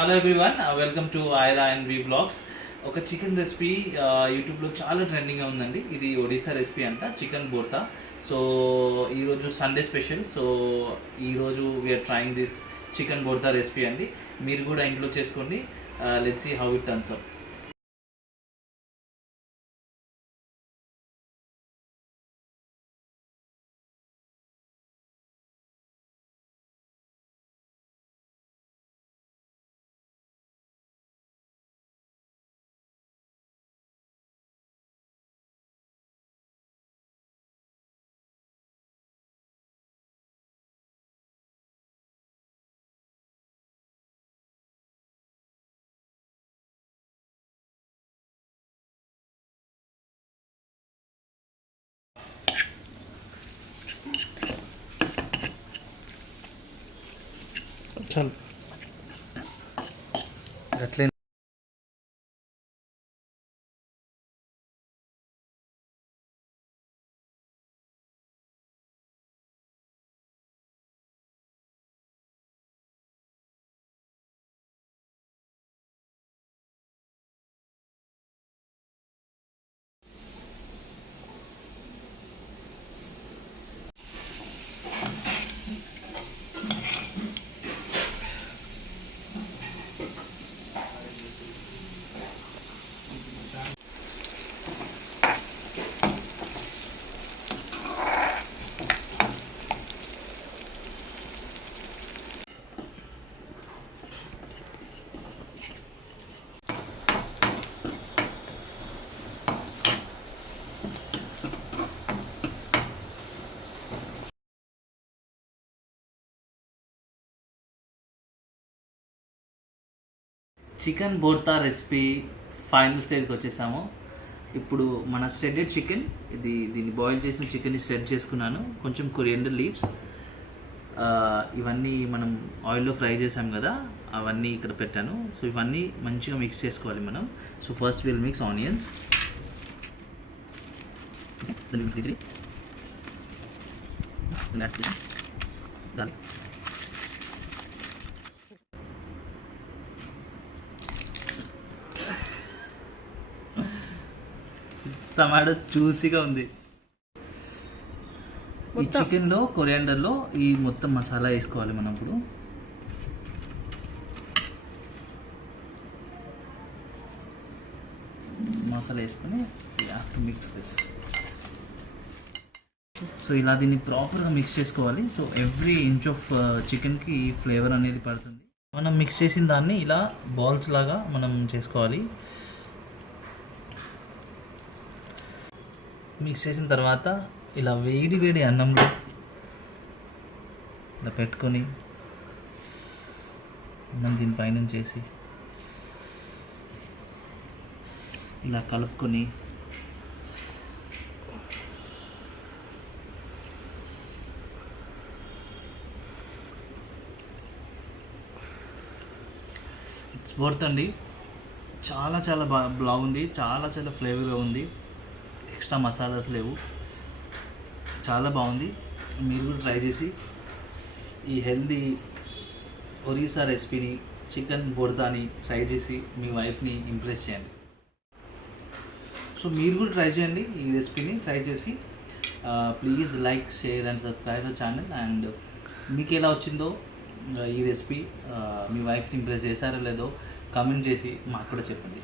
Hello everyone, welcome to Aira and vlogs. ఒక chicken recipe యూట్యూబ్లో చాలా ట్రెండింగ్గా ఉందండి. ఇది ఒడిశా రెసిపీ అంట, చికెన్ బోర్తా. సో ఈరోజు సండే స్పెషల్. సో ఈరోజు we are trying this chicken bharta recipe అండి. మీరు కూడా ఇంట్లో చేసుకోండి. Let's see how it turns up. చల్ అట్లే చికెన్ బోర్తా రెసిపీ ఫైనల్ స్టేజ్కి వచ్చేసాము. ఇప్పుడు మన ష్రెడెడ్ చికెన్, దీన్ని బాయిల్ చేసిన చికెన్ని ష్రెడ్ చేసుకున్నాను. కొంచెం కొరియండర్ లీవ్స్, ఇవన్నీ మనం ఆయిల్లో ఫ్రై చేసాం కదా, అవన్నీ ఇక్కడ పెట్టాను. సో ఇవన్నీ మంచిగా మిక్స్ చేసుకోవాలి మనం. So first will mix onions, tomato జ్యూసీగా ఉంది. ఈ చికెన్లో కొరియాండర్లో ఈ మొత్తం మసాలా వేసుకోవాలి మనం. ఇప్పుడు మసాలా వేసుకొని మిక్స్ దిస్. సో ఇలా దీన్ని ప్రాపర్గా మిక్స్ చేసుకోవాలి. సో ఎవ్రీ ఇంచ్ ఆఫ్ చికెన్కి ఈ ఫ్లేవర్ అనేది పడుతుంది. మనం మిక్స్ చేసిన దాన్ని ఇలా బాల్స్ లాగా మనం చేసుకోవాలి. మిక్స్ చేసిన తర్వాత ఇలా వేడి వేడి అన్నంలో ఇలా పెట్టుకొని అన్నం దీనిపైన చేసి ఇలా కలుపుకొని ఇట్స్ వర్త్ అండి. చాలా చాలా బాగుంది, చాలా చాలా ఫ్లేవర్గా ఉంది. ఎక్స్ట్రా మసాలాస్ లేవు, చాలా బాగుంది. మీరు కూడా ట్రై చేసి ఈ హెల్దీ ఒరిస్సా రెసిపీని, చికెన్ బోర్తాని ట్రై చేసి మీ వైఫ్ని ఇంప్రెస్ చేయండి. సో మీరు కూడా ట్రై చేయండి ఈ రెసిపీని. ట్రై చేసి please like, share and subscribe the channel. And మీకు ఎలా వచ్చిందో ఈ రెసిపీ, మీ వైఫ్ని ఇంప్రెస్ చేశారో లేదో కామెంట్ చేసి మాకు కూడా చెప్పండి.